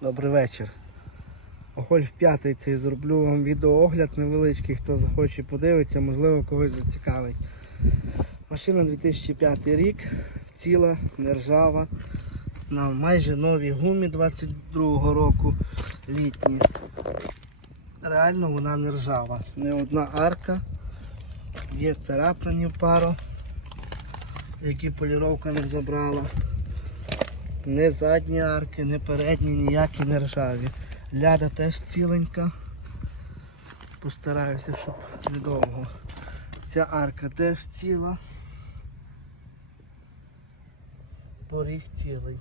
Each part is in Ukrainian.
Добрий вечір. Оголь в п'ятий цей зроблю вам відеоогляд невеличкий, хто захоче подивитися, можливо когось зацікавить. Машина 2005 рік, ціла, нержава, на майже новій гумі 22-го року літні. Реально вона не ржава. Не одна арка, є царапини в пару, які поліровка не забрала. Не задні арки, не передні, ніякі не ржаві. Ляда теж ціленька. Постараюся, щоб недовго. Ця арка теж ціла. Поріг цілий.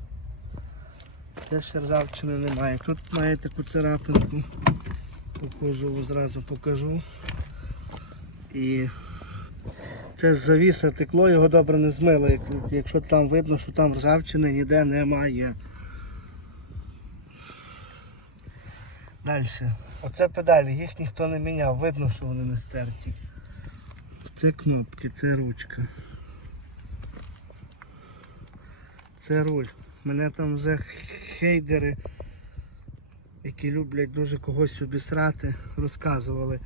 Теж ржавчини немає. Тут має таку царапинку. Покажу, зразу покажу. І це завіса текло, його добре не змило, якщо там видно, що там ржавчини ніде немає. Далі. Оце педалі, їх ніхто не міняв, видно, що вони не стерті. Це кнопки, це ручка. Це руль. Мене там вже хейдери, які люблять дуже когось обісрати, розказували.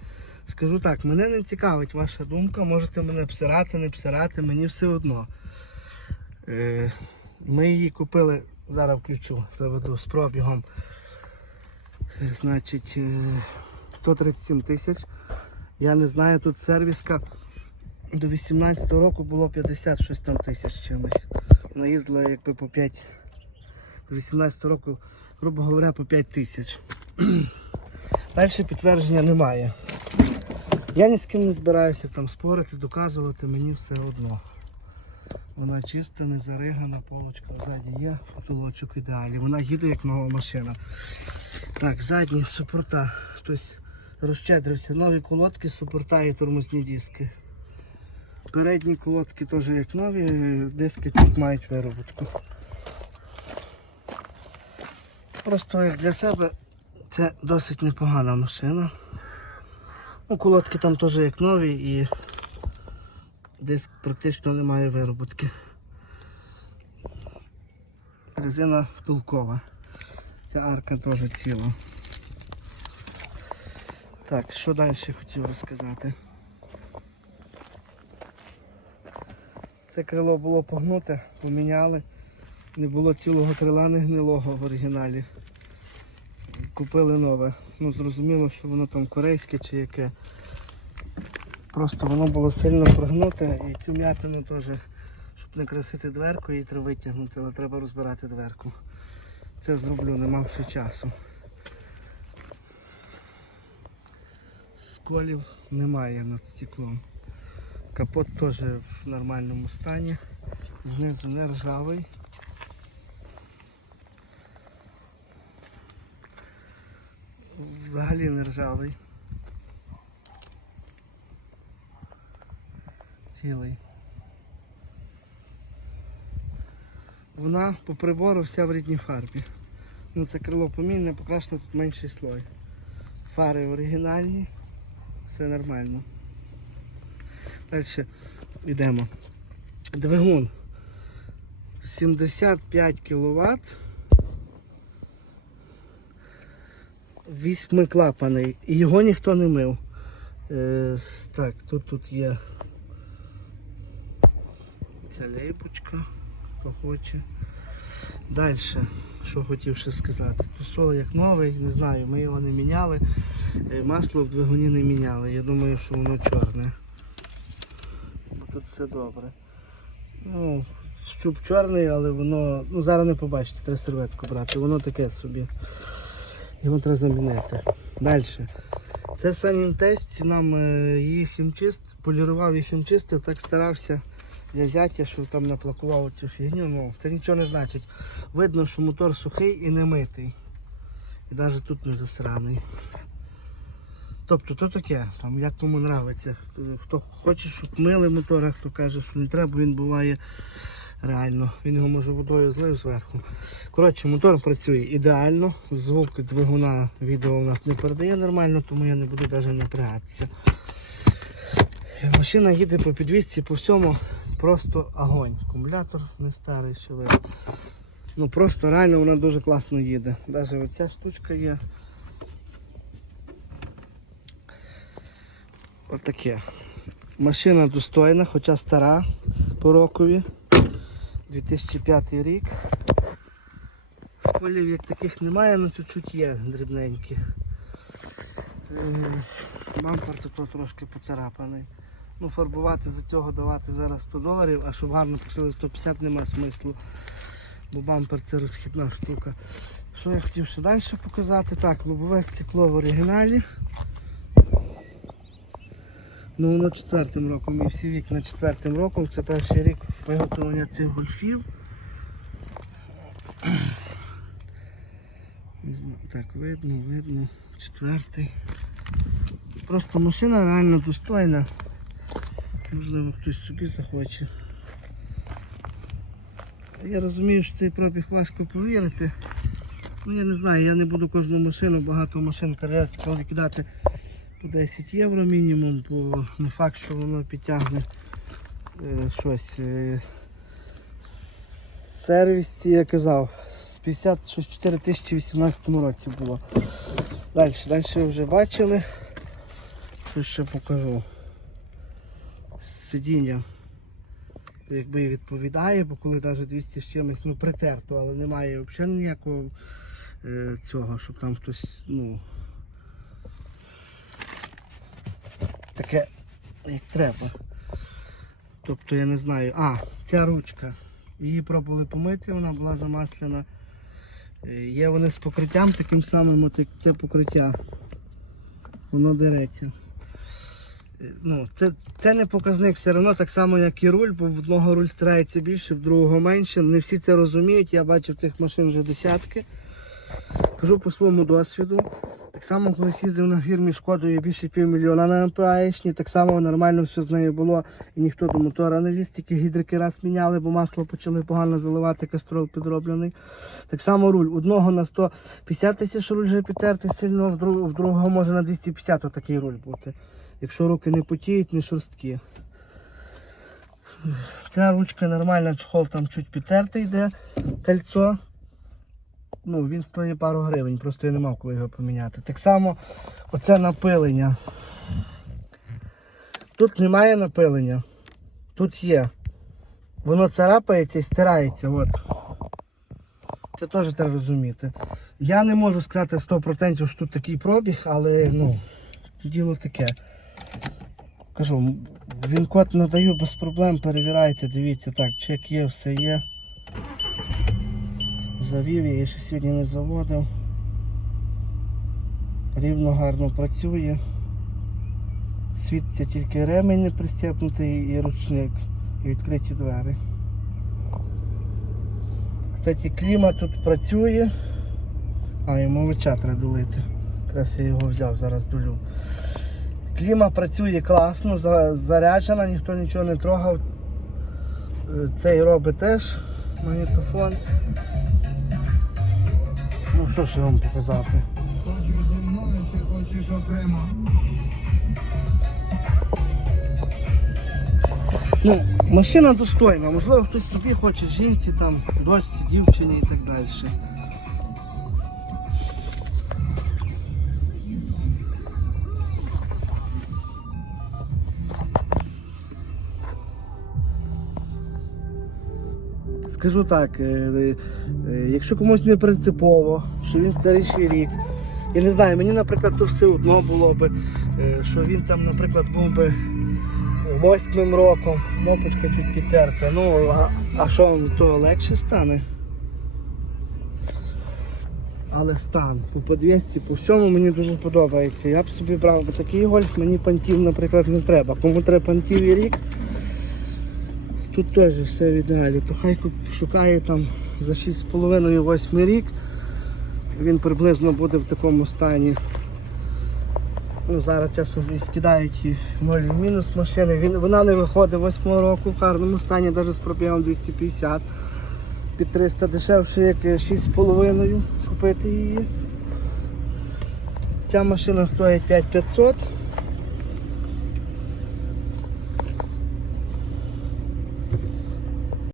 Скажу так, мене не цікавить ваша думка, можете мене псирати, не псирати, мені все одно. Е, Ми її купили, зараз включу, заведу з пробігом. Е, Значить, е, 137 тисяч. Я не знаю, тут сервіска до 18 року було 50 щось там тисяч чимось. Вона їздила якби по 5. До 18 року, грубо говоря, по 5 тисяч. Далі підтвердження немає. Я ні з ким не збираюся там спорити, доказувати, мені все одно. Вона чиста, не заригана, полочка ззаді є, потолочок ідеальний. Вона їде як нова машина. Так, задні супорта. Хтось розщедрився. Нові колодки, супорта і тормозні диски. Передні колодки теж як нові, диски тут мають вироботку. Просто як для себе це досить непогана машина. Ну, колодки там теж як нові і диск практично немає вироботки. Резина пилкова. Ця арка теж ціла. Так, що далі хотів розказати? Це крило було погнуте, поміняли. Не було цілого крила не гнилого в оригіналі. Купили нове. Ну зрозуміло, що воно там корейське чи яке. Просто воно було сильно прогнуте і цю м'ятину теж, щоб не красити дверку, її треба витягнути, але треба розбирати дверку. Це зроблю, не мавши часу. Сколів немає над стеклом. Капот теж в нормальному стані. Знизу не ржавий. Взагалі не ржавий. Цілий. Вона по прибору вся в рідній фарбі. Ну це крило помінне, покрашено тут менший слой. Фари оригінальні, все нормально. Далі йдемо. Двигун 75 кВт. Вісьмиклапаний. І його ніхто не мив. Е, так, тут тут є ця лейбочка, хто хоче. Далі, що хотів ще сказати. Тусол як новий, не знаю, ми його не міняли. Е, Масло в двигуні не міняли. Я думаю, що воно чорне. Бо Тут все добре. Ну, щуп чорний, але воно, ну зараз не побачите, треба серветку брати, воно таке собі. Його треба замінити. Далі. Це санінтест, нам е, її хімчист, полірував і хімчистив, так старався для зятя, що там наплакував цю фігню. Ну, це нічого не значить. Видно, що мотор сухий і не митий. І навіть тут не засраний. Тобто то таке, там, як кому нравиться. Хто- хоче, щоб мили мотор, а хто каже, що не треба, він буває реально. Він його може водою злив зверху. Коротше, мотор працює ідеально, звук двигуна відео у нас не передає нормально, тому я не буду навіть напрягатися. Машина їде по підвісці, по всьому просто огонь. Акумулятор не старий, що ви. Ну просто реально вона дуже класно їде. Навіть оця штучка є. Отаке. Машина достойна, хоча стара по рокові. 2005 рік. Сколів як таких немає, але чуть-чуть є дрібненькі. Е, Бампер тут трошки поцарапаний. Ну, фарбувати за цього давати зараз 100 доларів, а щоб гарно пустили 150 немає смислу. Бо бампер це розхідна штука. Що я хотів ще далі показати? Так, лобове стекло в оригіналі. Ну воно четвертим роком і всі вікна четвертим роком. Це перший рік виготовлення цих гольфів. Так, видно, видно. Четвертий. Просто машина реально достойна. Можливо, хтось собі захоче. Я розумію, що цей пробіг важко повірити. Ну я не знаю, я не буду кожну машину, багато машин викидати по 10 євро мінімум, бо не факт, що воно підтягне щось. Е, сервісі, я казав, з 54 тисячі в 2018 році було. Далі, далі вже бачили. Що ще покажу. Сидіння якби відповідає, бо коли навіть 200 з чимось ну, притерто, але немає взагалі ніякого е, цього, щоб там хтось, ну таке як треба. Тобто я не знаю. А, ця ручка. Її пробували помити, вона була замасляна. Е, Є вони з покриттям таким самим, от як це покриття. Воно дереться. Е, Ну, це, це не показник все одно, так само, як і руль, бо в одного руль старається більше, в другого менше. Не всі це розуміють. Я бачив цих машин вже десятки. Кажу по своєму досвіду. Так само, колись їздив на фірмі Шкодою більше півмільйона на МПАшні, так само нормально все з нею було і ніхто до мотора не ліз, тільки гідрики раз міняли, бо масло почали погано заливати, кастрол підроблений. Так само руль. Одного на 150 тисяч руль вже підтертий сильно, в другого може на 250 такий руль бути. Якщо руки не потіють, не шорсткі. Ця ручка нормальна, чохол там чуть підтертий йде, кольцо. Ну, він стоїть пару гривень, просто я не мав коли його поміняти. Так само оце напилення. Тут немає напилення. Тут є. Воно царапається і стирається. От. Це теж треба розуміти. Я не можу сказати 100% що тут такий пробіг, але ну, діло таке. Кажу, він код надаю без проблем, перевіряйте, дивіться, так, чек є, все є. Завів я, я ще сьогодні не заводив. Рівно гарно працює. Світиться тільки ремень не пристепнутий і ручник, і відкриті двері. Кстати, клімат тут працює. А, йому вича треба долити. Якраз я його взяв, зараз долю. Кліма працює класно, заряджена, ніхто нічого не трогав. Е, Цей робить теж магнітофон. Ну що ж я вам показати? Хочеш зі мною чи хочеш окремо? Ну, машина достойна, можливо хтось собі хоче жінці, там, дочці, дівчині і так далі. Скажу так, е, е, е, якщо комусь не принципово, що він старіший рік, я не знаю, мені, наприклад, то все одно було би, що він там, наприклад, був би восьмим роком, кнопочка чуть підтерта. Ну, а, а що того легше стане? Але стан по подвісці, по всьому мені дуже подобається. Я б собі брав би такий гольф, мені пантів, наприклад, не треба. Кому треба пантів і рік, тут теж все в ідеалі. То хай шукає там за 6,5-8 рік. Він приблизно буде в такому стані. Ну, зараз часом скидають і ноль в мінус машини. Він, вона не виходить 8 року в гарному стані, навіть з пробігом 250. Під 300 дешевше, як 6,5 купити її. Ця машина стоїть 5500.